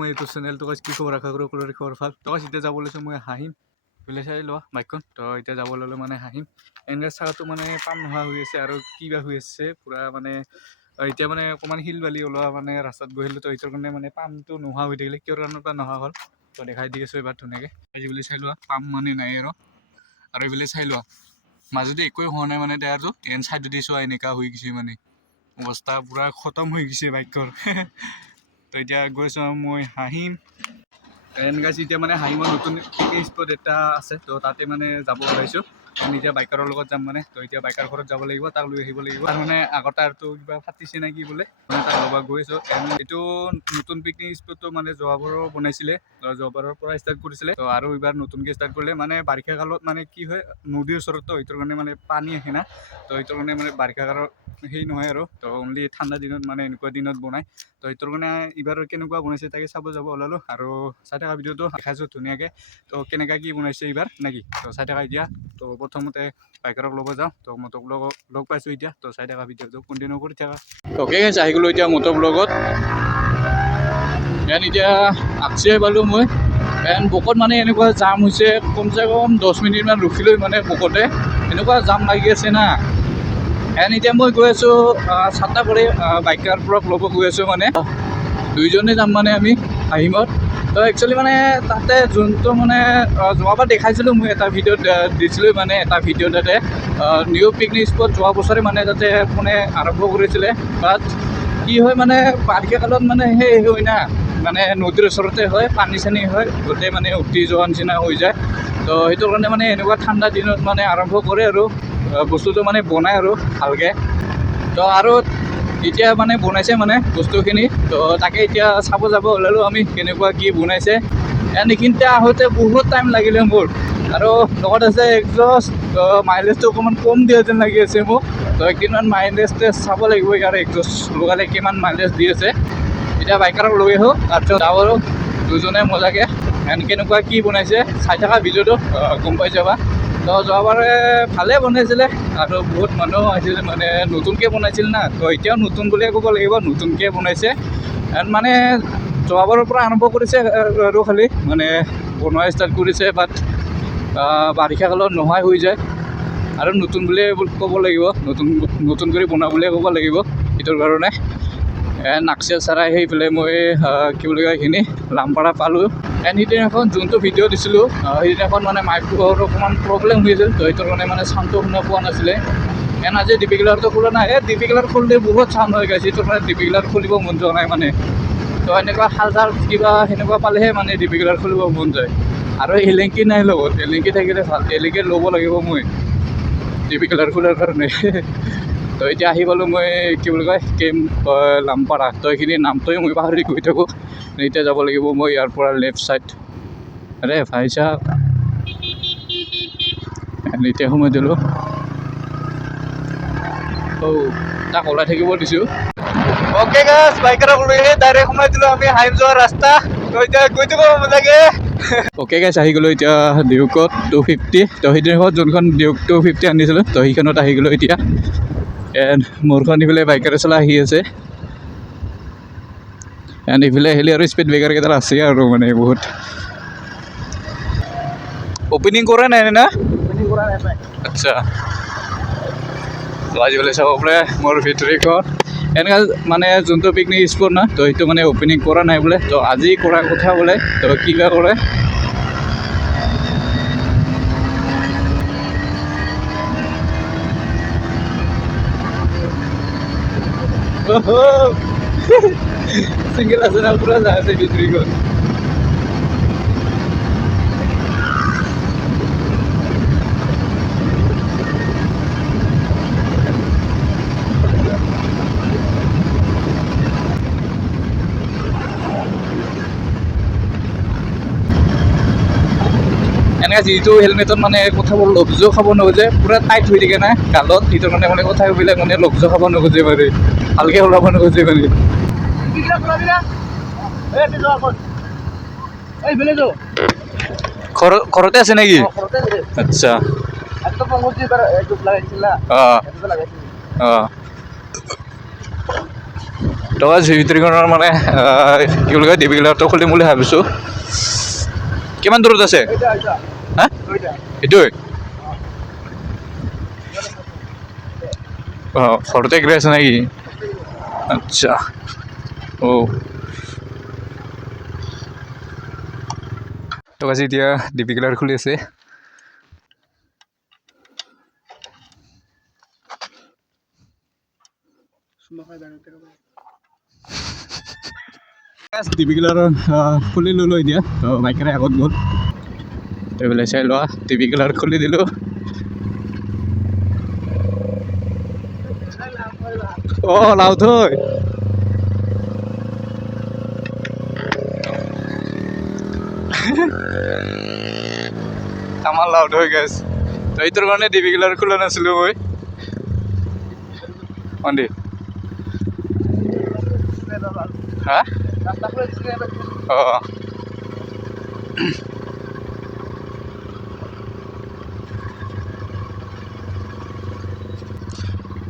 মই এইটো চেনেলটো কি খবৰ আশা কৰোঁ সকলোৰে খবৰ ভাল। তো এতিয়া যাব লৈছোঁ মই হাঁহিম বোলে চাই লোৱা বাইকখন। তো এতিয়া যাব ল'লে মানে হাঁহিম এনেকৈ চাহটো মানে পাম নোহোৱা হৈ আছে আৰু কিবা হৈ আছে পূৰা মানে এতিয়া মানে অকণমান শিল বালি ওলোৱা মানে ৰাস্তাত গৈ আহিলোঁ। তো এইটোৰ কাৰণে মানে পামটো নোহোৱা হৈ থাকিলে কিয় কাৰণত বা নোহোৱা হ'ল তো দেখাই দি আছোঁ এবাৰ ধুনীয়াকৈ। আজি বুলি চাই লোৱা পাম মানে নাই আৰু এইবিলাক চাই লোৱা মাজতে একোৱেই হোৱা নাই মানে টায়াৰটো এন চাইড দি চোৱা এনেকুৱা হৈ গৈছে মানে অৱস্থা পূৰা খতম হৈ গৈছে বাইকৰ। তো এতিয়া গৈছোঁ মই হাঁহিম এনেকৈ এতিয়া মানে হাঁহিমৰ নতুন পিকনিক স্পট এটা আছে। তো তাতে মানে যাব ওলাইছোঁ এতিয়া বাইকাৰৰ লগত যাম মানে। তো এতিয়া বাইকাৰ ঘৰত যাব লাগিব, তাক লৈ আহিব লাগিব। আৰু মানে আগৰ টায়াৰটো কিবা ফাটিছে নে কি বোলে মানে তাক ল'ব গৈ আছোঁ। এইটো নতুন পিকনিক স্পটটো মানে যোৱাবাৰো বনাইছিলে, যোৱাবাৰৰ পৰা ষ্টাৰ্ট কৰিছিলে। তো আৰু এইবাৰ নতুনকৈ ষ্টাৰ্ট কৰিলে মানে বাৰিষা কালত মানে কি হয় নদীৰ ওচৰত তো সেইটোৰ কাৰণে মানে পানী আহে না। তো সেইটোৰ কাৰণে মানে বাৰিষা কালত সেই নহয় আৰু তো অনলি ঠাণ্ডা দিনত মানে এনেকুৱা দিনত বনায়। তো সেইটোৰ কাৰণে এইবাৰ কেনেকুৱা বনাইছে তাকে চাব যাব ওলালোঁ আৰু চাই থকা ভিডিঅ'টো দেখাইছোঁ ধুনীয়াকৈ। তো কেনেকুৱা কি বনাইছে এইবাৰ নেকি তো চাই থকা এতিয়া। তো প্ৰথমতে বাইকাৰক ল'ব যাওঁ। তো মটক লগ পাইছোঁ এতিয়া। তো চাই থকা ভিডিঅ'টো কণ্টিনিউ কৰি থাকা। অ'কে গাইছ, আহি গ'লোঁ এতিয়া মটক লগত। এতিয়া আগচিয়াই পালোঁ মই বুকত মানে এনেকুৱা জাম হৈছে কমচে কম 10 মিনিটমান ৰখিলৈ মানে বুকতে এনেকুৱা জাম লাগি আছে না। এতিয়া মই গৈ আছোঁ চাট্টা কৰি বাইকাৰ পৰা ল'ব গৈ আছোঁ মানে দুইজনে যাম মানে আমি হাঁহিমত। তো একচুৱেলি মানে তাতে যোনটো মানে যোৱাবাৰ দেখাইছিলোঁ মই এটা ভিডিঅ'ত দিছিলোঁ মানে এটা ভিডিঅ' তাতে নিউ পিকনিক স্পট যোৱা বছৰে মানে তাতে মানে আৰম্ভ কৰিছিলে। বাট কি হয় মানে বাৰিষা কালত মানে সেই হয় না মানে নদীৰ ওচৰতে হয়, পানী চানী হয়, গোটেই মানে উটি যোৱা নিচিনা হৈ যায়। তো সেইটো কাৰণে মানে এনেকুৱা ঠাণ্ডা দিনত মানে আৰম্ভ কৰে আৰু বস্তুটো মানে বনায় আৰু ভালকৈ। তো আৰু এতিয়া মানে বনাইছে মানে বস্তুখিনি। তো তাকে এতিয়া চাব যাব ওলালোঁ আমি কেনেকুৱা কি বনাইছে। এইখিনিতে আহোঁতে বহুত টাইম লাগিলে মোৰ আৰু লগত আছে এক্সজষ্ট। মাইলেজটো অকণমান কম দিয়া যেন লাগি আছে মোক। তো একদিনমান মাইলেজ টেষ্ট চাব লাগিব ইয়াৰ এক্সজষ্ট লগালে কিমান মাইলেজ দি আছে। এতিয়া বাইকাৰক লৈ আহোঁ তাৰপিছত যাওঁ আৰু দুজনে মজাকৈ কেনেকুৱা কি বনাইছে চাই থকা ভিডিঅ'টো গম পাই যাবা। তো যোৱাবাৰে ভালেই বনাইছিলে আৰু বহুত মানুহ আহিছিলে মানে নতুনকৈ বনাইছিল না। তো এতিয়াও নতুন বুলিয়ে ক'ব লাগিব, নতুনকৈ বনাইছে মানে যোৱাবাৰৰ পৰা আৰম্ভ কৰিছে আৰু খালি মানে বনোৱা ষ্টাৰ্ট কৰিছে। বাট বাৰিষা কালত নোহোৱাই হৈ যায় আৰু নতুন বুলিয়ে ক'ব লাগিব, নতুন কৰি বনোৱা বুলিয়ে ক'ব লাগিব। সেইটোৰ কাৰণে নাক্সিয়া চাৰাই আহি পেলাই মই কি বুলি কয় এইখিনি লামপাৰা পালোঁ। সেইদিনাখন যোনটো ভিডিঅ' দিছিলোঁ সেইদিনাখন মানে মাইকটো অকণমান প্ৰব্লেম হৈ আছিল। তো সেইটোৰ কাৰণে মানে চাউণ্ডটো শুনা পোৱা নাছিলে। আজি ডিপিগিলাৰটো খোলা নাই, ডিপিগিলাৰ খুলিলে বহুত চাউণ্ড হৈ গৈছে। সেইটোৰ কাৰণে ডিপিগিলাৰ খুলিব মন যোৱা নাই মানে। তো এনেকুৱা হাল চাল কিবা সেনেকুৱা পালেহে মানে ডিপিগিলাৰ খুলিব মন যায়। আৰু এলেংকি নাই লগত, এলেংকি থাকিলে ভাল, এলেংকি ল'ব লাগিব মই ডিপিগিলাৰ খোলাৰ কাৰণে। তো এতিয়া আহি পালোঁ মই কি বুলি কয় লামপাৰা। তো এইখিনি নামটোৱে মই পাহৰি গৈ থাকোঁ। এতিয়া যাব লাগিব মই ইয়াৰ পৰা লেফ্ট ছাইড। আৰে ভাই চাহাব এতিয়া সোমাই দিলোঁ। তাক ওলাই থাকিব দিছোঁ। অ'কে গাইছ, বাইকাৰক লৈ ডাইৰেক্ট সোমাই দিলোঁ আমি হাইম যোৱা ৰাস্তা। তো এতিয়া গৈ থাকোঁ মজাকৈ। অ'কে গাইছ, আহি গ'লোঁ এতিয়া ডিউকত 250। তো সেইদিনাখন যোনখন ডিউক 250 আনিছিলোঁ তো সেইখনত আহি গ'লোঁ এতিয়া। মোৰখন ইফালে বাইকাৰে চলাই আহি আছে। ইফালে আহিলে আৰু স্পীড ব্ৰেকাৰ কেইডাল আছে আৰু মানে বহুত। অপেনিং কৰা নাই না? আচ্ছা, আজিকালি চাব বোলে মোৰ ভিতৰিখন এনেকুৱা মানে যোনটো পিকনিক স্পট না। তো সেইটো মানে অপেনিং কৰা নাই বোলে। তো আজি কৰাৰ কথা বোলে। তো কিবা কৰে সিঙ্গেল আছে না পুৰা যায় আছে ভিতৰিখন। এনেকৈ যিটো হেলমেটত মানে কথাবোৰ লফ্জো খাব নোখোজে, পূৰা টাইট হৈ থাকে না গালত। সেইটো কাৰণে মানে কথাবিলাক মানে লফ্জো খাব নোখোজে মানে, ভালকৈ ওলাব নোখোজে মানে। ঘৰতে আছে নেকি? আচ্ছা, অঁ অঁ টকা ভিতৰখনৰ মানে কি বুলি কয় ডিবিগলাটো খুলিম বুলি ভাবিছোঁ। কিমান দূৰত আছে হা এইটোৱে অঁ ঘৰতে গৈ আছে নেকি আচ্ছা অঁ টকা এতিয়া ডিবিগলাৰ খুলি আছে ডিবিগলাৰ খুলি ল'লোঁ এতিয়া বাইকেৰে আগত গ'ল এইফালে চাই লোৱা ডিবিগলাৰ খুলি দিলোঁ অঁ লাও থৈ আমাৰ লাউড হৈ গেছ তো এইটোৰ কাৰণে ডিবিগলাৰ খোলা নাছিলোঁ মই অন্দি হা অঁ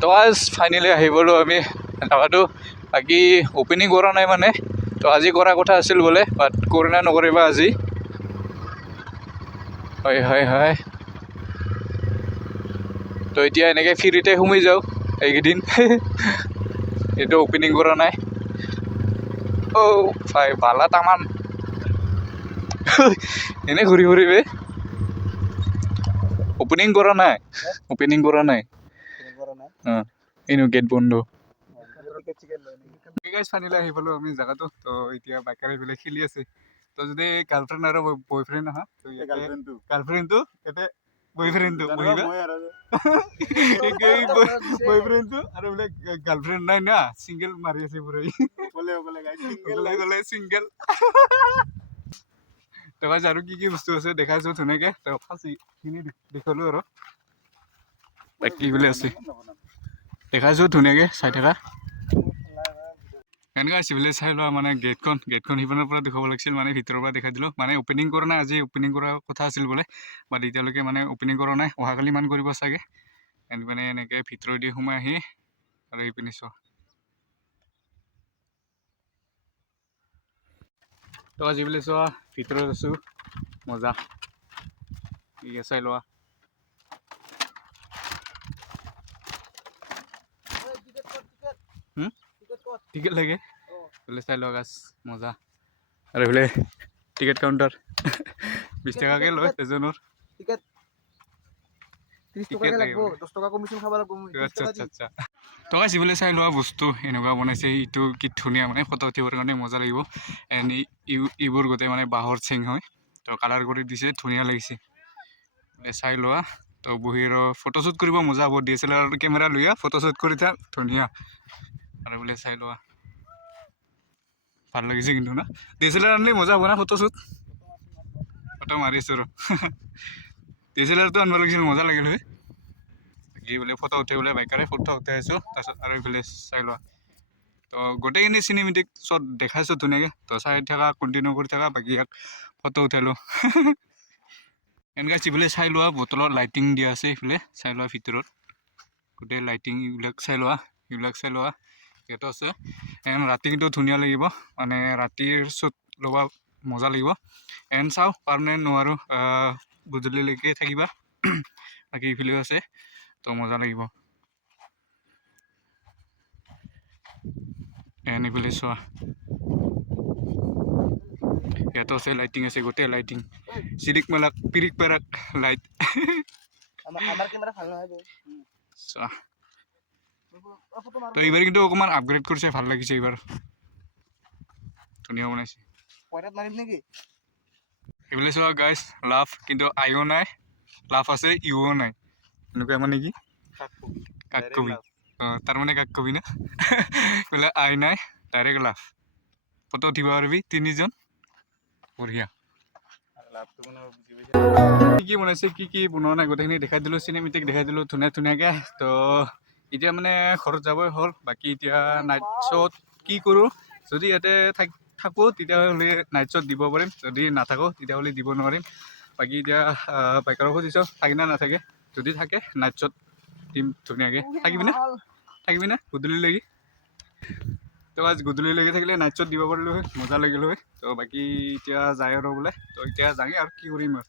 তো আজ ফাইনেলি আহি গ'লোঁ আমি জেগাটো বাকী অ'পেনিং কৰা নাই মানে তো আজি কৰা কথা আছিল বোলে বাট কৰে না নকৰিবা আজি হয় হয় হয় তো এতিয়া এনেকৈ ফ্ৰীতে সোমাই যাওঁ এইকেইদিন এইটো অ'পেনিং কৰা নাই অ' ভাই ভালা তামান এনেই ঘূৰি ফুৰিবে অ'পেনিং কৰা নাই অঁ এনো গেট বন্ধ ফাইনেলি আহি পালোঁ আমি জেগাটো তো এতিয়া বাইকাৰে এইবিলাক খেলি আছে তো যদি গাৰ্লফ্ৰেণ্ড আৰু বয়ফ্ৰেণ্ড আহা গাৰ্লফ্ৰেণ্ডটো ইয়াতে বয়ফ্ৰেণ্ডটো বয়ফ্ৰেণ্ডটো আৰু বোলে গাৰ্লফ্ৰেণ্ড নাই না চিংগল মাৰি আছে পুৰা গ'লে চিংগল তো আৰু কি বস্তু আছে দেখাইছোঁ ধুনীয়াকৈ তো ফাঁচিখিনি দেখালোঁ আৰু বাকী বোলে আছে দেখাইছোঁ ধুনীয়াকৈ চাই থাকা এনেকুৱা আছে বোলে চাই লোৱা মানে গেটখন সিপানৰ পৰা দেখাব লাগিছিল মানে ভিতৰৰ পৰা দেখাই দিলোঁ মানে অ'পেনিং কৰা নাই আজি অ'পেনিং কৰাৰ কথা আছিল বোলে বাট এতিয়ালৈকে মানে অ'পেনিং কৰা নাই অহাকালি মান কৰিব চাগে মানে এনেকৈ ভিতৰেদি সোমাই আহি আৰু এইপিনে চোৱা তো আজি বোলে চোৱা ভিতৰত আছোঁ মজা ঠিক আছে চাই লোৱা টিকেট লাগে বোলে চাই লোৱা গাছ মজা আৰু বোলে টিকেট কাউণ্টাৰ 20 টকাকৈ লয় এজনৰ টিকেট 30 টকাকৈ লাগিব 10 টকা কমিশ্যন খাব লাগিব আচ্ছা আচ্ছা আচ্ছা টকা যিবলৈ চাই লোৱা বস্তু এনেকুৱা বনাইছে এইটো কি ধুনীয়া মানে ফটো উঠিবৰ কাৰণে মজা লাগিব এণ্ড এইবোৰ গোটেই মানে বাঁহৰ চেং হয় তো কালাৰ কৰি দিছে ধুনীয়া লাগিছে চাই লোৱা তো বহি আৰু ফটোশ্বুট কৰিব মজা হ'ব DSLR কেমেৰা লৈ ফটোশ্বুট কৰি থাক ধুনীয়া আৰু বোলে চাই লোৱা ভাল লাগিছে কিন্তু না DSLR আনিলে মজা হ'ব না ফটোশ্বুট ফটো মাৰিছোঁ আৰু DSLRটো আনিব লাগিছিল মজা লাগিল হয় বাকী বোলে ফটো উঠে বোলে বাইকাৰে ফটো উঠাই আছোঁ তাৰপিছত আৰু এইফালে চাই লোৱা তো গোটেইখিনি চিনেমেটিক শ্বট দেখাইছোঁ ধুনীয়াকৈ তো চাই থাকা কণ্টিনিউ কৰি থাকা বাকী ইয়াক ফটো উঠালোঁ এনেকৈ চিবলৈ চাই লোৱা বটলত লাইটিং দিয়া আছে এইফালে চাই লোৱা ভিতৰত গোটেই লাইটিং এইবিলাক চাই লোৱা ইয়াতো আছে এণ্ড ৰাতি কিন্তু ধুনীয়া লাগিব মানে ৰাতিৰ শ্বুট ল'ব মজা লাগিব এণ্ড চাওঁ পাৰনে নোৱাৰোঁ গধূলিলৈকে থাকিবা বাকী এইফালেও আছে তো মজা লাগিব এণ্ড এইফালে চোৱা ইয়াতো আছে লাইটিং আছে গোটেই লাইটিং পিৰিক পাৰাক লাইট আমাৰ কেমেৰা ভাল নহয় চোৱা তো এইবাৰ কিন্তু অকণমান আপগ্ৰেড কৰিছে ভাল লাগিছে এইবাৰ ধুনীয়া বনাইছে এইফালে চোৱা গাইজ লাভ কিন্তু আইও নাই লাভ আছে ইও নাই এনেকুৱা মানে কি কাক কবি অঁ তাৰমানে কাক কবি না এইফালে আই নাই ডাইৰেক্ট লাভ ফটো উঠিব পাৰিবি 3জন বঢ়িয়া কি বনাইছে কি বনোৱা নাই গোটেইখিনি দেখাই দিলোঁ চিনেমেটিক দেখাই দিলোঁ ধুনীয়াকৈ তো এতিয়া মানে ঘৰত যাবই হ'ল বাকী এতিয়া নাইট শ্ব'ত কি কৰোঁ যদি ইয়াতে থাকোঁ তেতিয়াহ'লে নাইট শ্ব'ত দিব পাৰিম যদি নাথাকোঁ তেতিয়াহ'লে দিব নোৱাৰিম বাকী এতিয়া বাইকাৰক সুধিছোঁ থাকে না নাথাকে যদি থাকে নাইট শ্ব'ত দিম ধুনীয়াকৈ থাকিবি না গধূলি লাগি তো তো আজি গধূলিলৈকে থাকিলে নাইট শ্বট দিব পাৰিলোঁ হয় মজা লাগিল হয় তো বাকী এতিয়া যায় আৰু বোলে তো এতিয়া যাঙে আৰু কি কৰিম আৰু